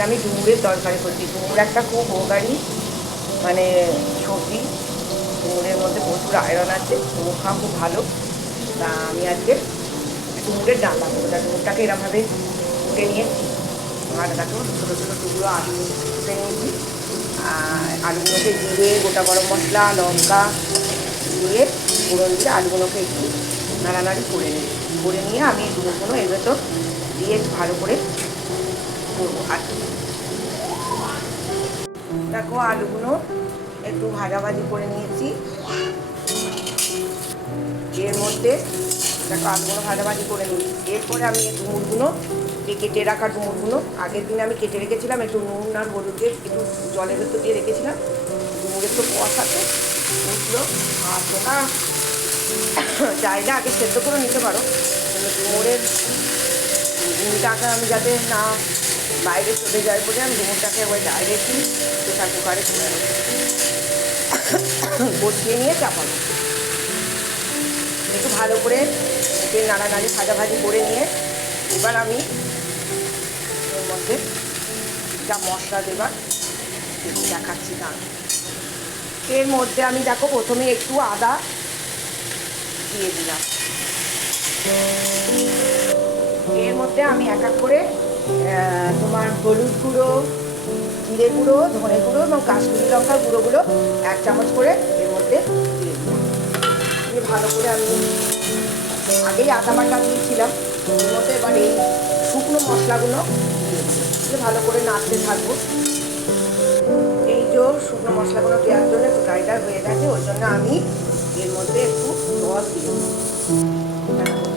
আজকে আমি ডুমুরের তরকারি করছি। ডুমুর একটা খুব উপকারী মানে সবজি। ডুমুরের মধ্যে প্রচুর আয়রন আছে, ডুমুর খাওয়া খুব ভালো। তা আমি আজকে ডুমুরের ডালনা করবো। তা ডুমুরটাকে এরমভাবে কুটে নিয়েছি, আর দেখো ছোটো ছোটো টুকরো আলু কুটে নিয়েছি। আর আলুগুলোকে জিরে, গোটা গরম মশলা, লঙ্কা দিয়ে ফোড়ন দিয়ে আলুগুলোকে একটু নাড়ানাড়ি করে নিয়ে আমি ডুমুরগুলো এর ভেতর দিয়ে ভালো করে করবো। আর দেখো আলুগুলো একটু ভাজাভাজি করে নিয়েছি। এর মধ্যে দেখো আলুগুলো ভাজাভাজি করে নিয়েছি। এরপরে আমি এই ডুমুরগুলো যে কেটে রাখা ডুমুরগুলো আগের দিনে আমি কেটে রেখেছিলাম, একটু নুন আর হলুদ দিয়ে একটু জলের ভেতর দিয়ে রেখেছিলাম। ডুমুরের তো কষ আছে বুঝলো, আর তোমরা চাইলে আগে সেদ্ধ করে নিতে পারো, কিন্তু ডুমুরের ডিমটাকে আমি যাতে না বাইরে চলে যায় বলে আমি ডুমুরটাকে ওই ডাইরেক্টলি প্রেসার কুকারে বসিয়ে নিয়ে চাপাবো। একটু ভালো করে তেল নাড়ানাড়ি ভাজাভাজি করে নিয়ে এবার আমি এর মধ্যে যা মশলা দেবার দেখাচ্ছি না। এর মধ্যে আমি দেখো প্রথমে একটু আদা দিয়ে দিলাম। এর মধ্যে আমি এক এক করে তোমার হলুদ গুঁড়ো, জিরে গুঁড়ো, ধনে গুঁড়ো এবং কাশ্মীরি লঙ্কার গুঁড়োগুলো 1 চামচ করে এর মধ্যে দিয়ে দিলাম। দিয়ে ভালো করে আমি আগেই আদা বাটা দিয়েছিলাম, এর মধ্যে এবার এই শুকনো মশলাগুলো দিয়ে ভালো করে নাড়তে থাকবো। এই যে শুকনো মশলাগুলো দেওয়ার জন্য একটু ড্রাইডার হয়ে গেছে, ওই জন্য আমি এর মধ্যে একটু জল দিয়ে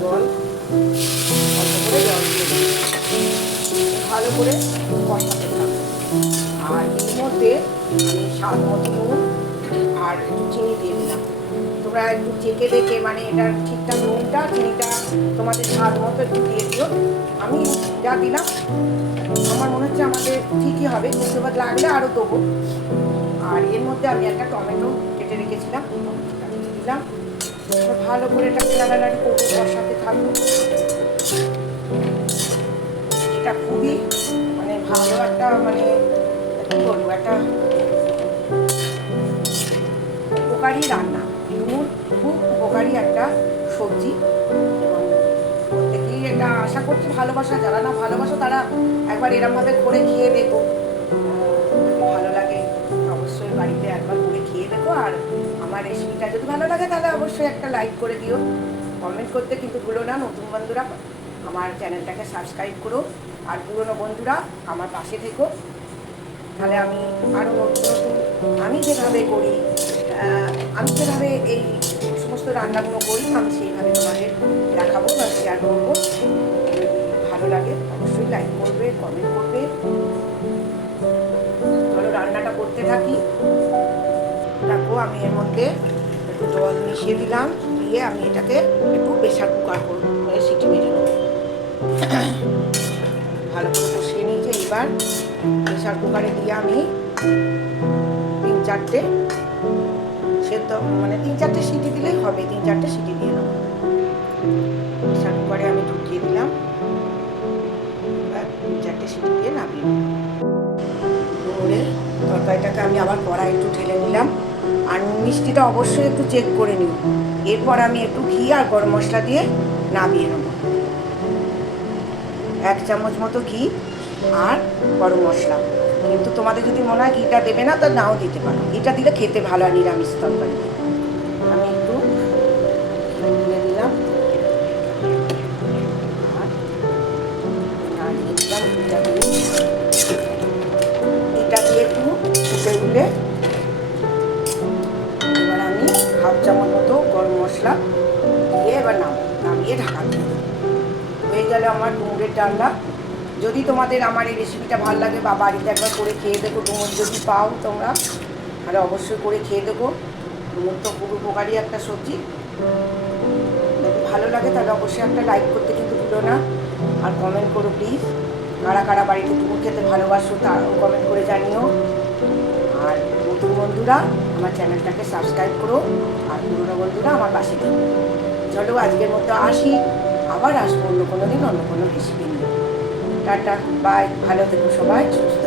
জল অল্প করে জল দিয়ে ভালো করে কষাতে থাকবো। আর এর মধ্যে আমি স্বাদ মতো নুন আর একটু চিনি দিয়ে দিলাম। তোমরা একটু চেখে দেখে মানে এটার ঠিকঠাক নুনটা চিনিটা তোমাদের স্বাদ মতো একটু দিয়ে দিও। আমি যা দিলাম আমার মনে হচ্ছে আমাদের ঠিকই হবে, কিন্তু এবার লাগলে আরও দেবো। আর এর মধ্যে আমি একটা টমেটো কেটে রেখেছিলাম, দিলাম। ভালো করে এটা নাড়ানাড়ি করবো, কষাতে থাকবো। এটা খুবই মানে ভালো একটা মানে কী বলবো, একটা উপকারী রান্না। ডুমুর খুব উপকারী একটা সবজি এবং প্রত্যেকেই এটা আশা করছি ভালোবাসা, যারা না ভালোবাসো তারা একবার এরমভাবে করে খেয়ে দেখো। ভালো লাগে অবশ্যই বাড়িতে একবার করে খেয়ে দেখো। আর আমার রেসিপিটা যদি ভালো লাগে তাহলে অবশ্যই একটা লাইক করে দিও, কমেন্ট করতে কিন্তু ভুলো না। নতুন বন্ধুরা আমার চ্যানেলটাকে সাবস্ক্রাইব করো, আর পুরনো বন্ধুরা আমার পাশে থেকো। তাহলে আমি আরও নতুন নতুন আমি যেভাবে করি, আমি যেভাবে এই সমস্ত রান্নাগুলো করি আমি সেইভাবে তোমাদের দেখাবো বা শেয়ার করবো। ভালো লাগে অবশ্যই লাইক করবে, কমেন্ট করবে। চলো রান্নাটা করতে থাকি। দেখো আমি এর মধ্যে একটু জল মিশিয়ে দিলাম, দিয়ে আমি এটাকে একটু প্রেসার কুকার করবো, সিটি মেরে নেবো। ভালো করে কষিয়ে নিয়েছে। এবার প্রেসার কুকারে দিয়ে আমি 3-4টে সেদ্ধ মানে 3-4টে সিটি দিলেই হবে, 3-4টে সিটি দিয়ে নেবো। প্রেসার কুকারে আমি ঢুকিয়ে দিলাম, এবার 3-4টে সিটি দিয়ে নামিয়ে ডুমুরের তরকারিটাকে আমি আবার কড়াই একটু ঢেলে নিলাম। আর মিষ্টিটা অবশ্যই একটু চেক করে নিও। এরপর আমি একটু ঘি আর গরম মশলা দিয়ে নামিয়ে নেবো। 1 চামচ মতো ঘি আর গরম মশলা, কিন্তু তোমাদের যদি মনে হয় ঘিটা দেবে না তা নাও দিতে পারো। ঘিটা দিলে খেতে ভালো হয় নিরামিষ তরকারি। আমি একটু দিয়ে দিলাম আর নাড়িয়ে দিলাম ঘিটা দিয়ে একটু ফুটে উঠলে এবার আমি 1/2 চামচ মতো গরম মশলা দিয়ে এবার নামিয়ে ঢাকা দিয়ে দেবো। হয়ে গেলে আমার ডুমুরের ডালনা। যদি তোমাদের আমার এই রেসিপিটা ভালো লাগে বা বাড়িতে একবার করে খেয়ে দেখো, ডুমুর যদি পাও তোমরা তাহলে অবশ্যই করে খেয়ে দেবো। ডুমুর তো খুব উপকারী একটা সবজি। যদি ভালো লাগে তাহলে অবশ্যই একটা লাইক করতে কিন্তু ভুলো না, আর কমেন্ট করো প্লিজ। কারা কারা বাড়িতে ডুমুর খেতে ভালোবাসো তারাও কমেন্ট করে জানিও। আর নতুন বন্ধুরা আমার চ্যানেলটাকে সাবস্ক্রাইব করো, আর পুরনো বন্ধুরা আমার পাশে থেকো। চলো আজকের মতো আসি, আবার আসবো অন্য কোনো দিন অন্য কোনো রেসিপি নিয়ে। টাটা, বাই, ভালো থেকো সবাই, সুস্থ